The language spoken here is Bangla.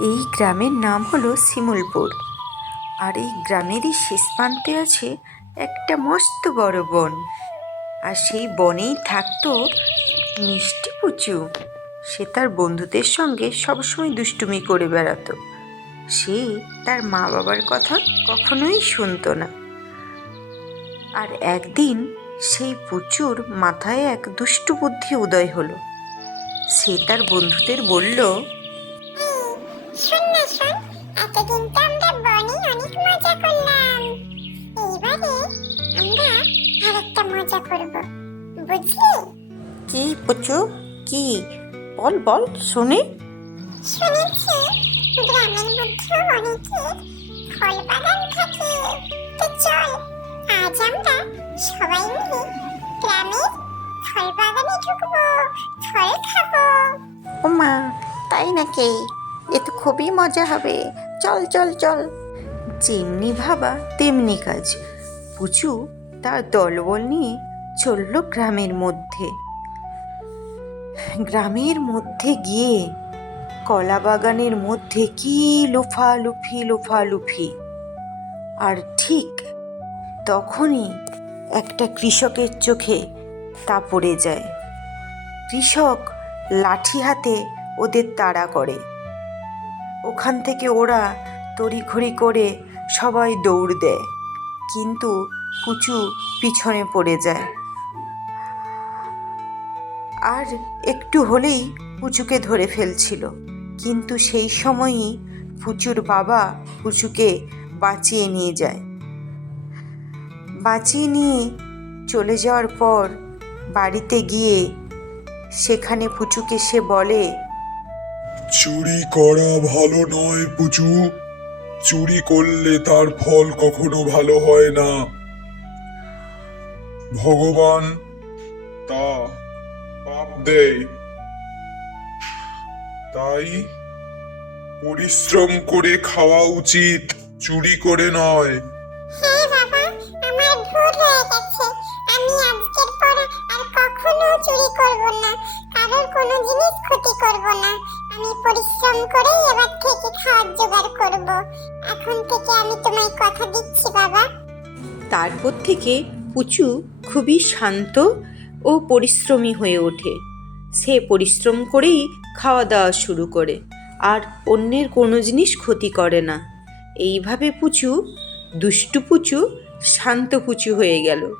এই গ্রামের নাম হলো শিমুলপুর। আর এই গ্রামেরই শেষ প্রান্তে আছে একটা মস্ত বড় বন। আর সেই বনেই থাকতো মিষ্টি পুচু। সে তার বন্ধুদের সঙ্গে সবসময় দুষ্টুমি করে বেড়াতো। সে তার মা বাবার কথা কখনোই শুনতো না। আর একদিন সেই পুচুর মাথায় এক দুষ্টু বুদ্ধি উদয় হলো। সে তার বন্ধুদের বলল শোন না শোন এতদিন তো আমরা বনে অনেক মজা করলাম। এইবারে আমরা আরেকটা মজা করব বুঝলি? কি পুচু? কি? বল বল শুনি। শুনেছি গ্রামের মধ্যেও অনেকের ফল বাগান থাকে। তো চল আজ আমরা সবাই মিলে গ্রামের ফল বাগানে ঢুকবো ফল খাব। ওমা তাই নাকি? এ তো খুবই মজা হবে। চল চল চল। যেমনি ভাবা, তেমনি কাজ। পুচু তার দলবল নিয়ে চলল গ্রামের মধ্যে। গ্রামের মধ্যে গিয়ে কলা বাগানের মধ্যে কি লুফালুফি লুফালুফি। আর ঠিক তখনই একটা কৃষকের চোখে তা পড়ে যায়। কৃষক লাঠি হাতে ওদের তাড়া করে। ওখান থেকে ওরা তড়িঘড়ি করে সবাই দৌড় দেয়। কিন্তু পুচু পিছনে পড়ে যায়। আর একটু হলেই পুচুকে ধরে ফেলছিল। কিন্তু সেই সময়ই পুচুর বাবা পুচুকে বাঁচিয়ে নিয়ে যায়। বাঁচিয়ে নিয়ে চলে যাওয়ার পর বাড়িতে গিয়ে সেখানে পুচুকে সে বলে চুরি করা ভালো নয়, পুচু। চুরি করলে তার ফল কখনো ভালো হয় না। ভগবান তা পাপ দেয়। তাই পরিশ্রম করে খাওয়া উচিত, চুরি করে নয়। কোনো জিনিস ক্ষতি করব না। আমি পরিশ্রম করেই এবার থেকে খাওয়ার জোগাড় করব। এখন থেকে আমি তোমায় কথা দিচ্ছি, বাবা। তারপর থেকে পুচু খুবই শান্ত ও পরিশ্রমী হয়ে ওঠে। সে পরিশ্রম করেই খাওয়া দাওয়া শুরু করে। আর অন্যের কোনো জিনিস ক্ষতি করে না। এইভাবে পুচু, দুষ্টু পুচু, শান্ত পুচু হয়ে গেল।